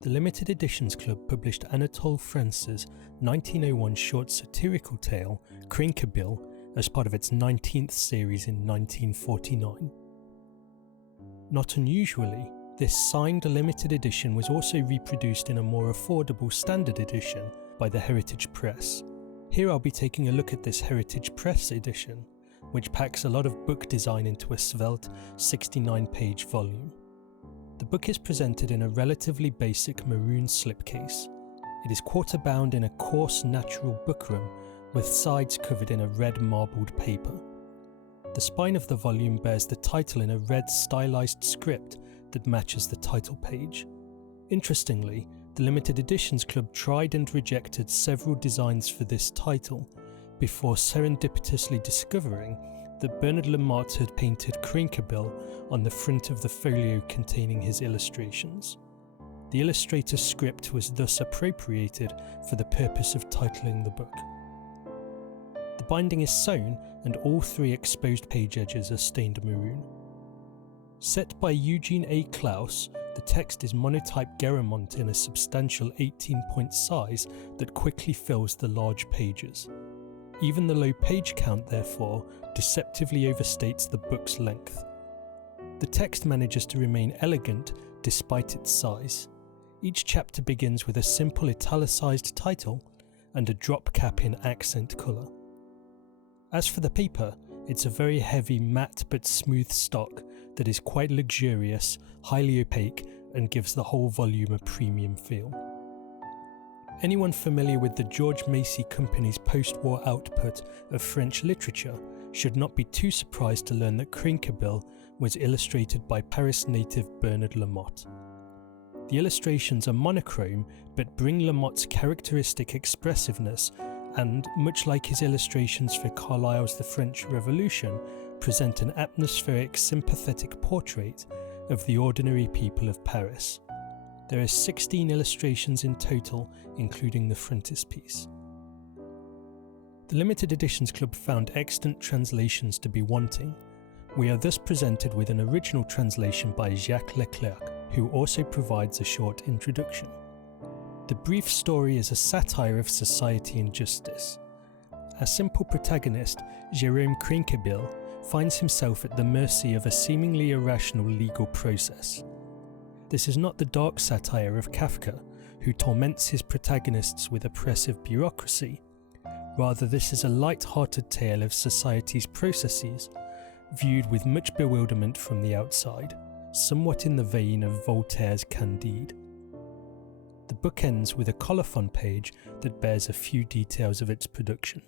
The Limited Editions Club published Anatole France's 1901 short satirical tale, Crainquebille, as part of its 19th series in 1949. Not unusually, this signed limited edition was also reproduced in a more affordable standard edition by the Heritage Press. Here I'll be taking a look at this Heritage Press edition, which packs a lot of book design into a svelte 69-page volume. The book is presented in a relatively basic maroon slipcase. It is quarter-bound in a coarse natural bookrum with sides covered in a red marbled paper. The spine of the volume bears the title in a red stylized script that matches the title page. Interestingly, the Limited Editions Club tried and rejected several designs for this title before serendipitously discovering that Bernard Lamotte had painted Crainquebille on the front of the folio containing his illustrations. The illustrator's script was thus appropriated for the purpose of titling the book. The binding is sewn and all three exposed page edges are stained maroon. Set by Eugene A. Klaus, the text is monotype Garamond in a substantial 18-point size that quickly fills the large pages. Even the low page count, therefore, deceptively overstates the book's length. The text manages to remain elegant despite its size. Each chapter begins with a simple italicized title and a drop cap in accent colour. As for the paper, it's a very heavy matte but smooth stock that is quite luxurious, highly opaque, and gives the whole volume a premium feel. Anyone familiar with the George Macy Company's post-war output of French literature should not be too surprised to learn that Crainquebille was illustrated by Paris native Bernard Lamotte. The illustrations are monochrome but bring Lamotte's characteristic expressiveness and, much like his illustrations for Carlyle's The French Revolution, present an atmospheric, sympathetic portrait of the ordinary people of Paris. There are 16 illustrations in total, including the frontispiece. The Limited Editions Club found extant translations to be wanting. We are thus presented with an original translation by Jacques Leclerc, who also provides a short introduction. The brief story is a satire of society and justice. Our simple protagonist, Jérôme Crainquebille, finds himself at the mercy of a seemingly irrational legal process. This is not the dark satire of Kafka, who torments his protagonists with oppressive bureaucracy. Rather, this is a light-hearted tale of society's processes, viewed with much bewilderment from the outside, somewhat in the vein of Voltaire's Candide. The book ends with a Colophon page that bears a few details of its production.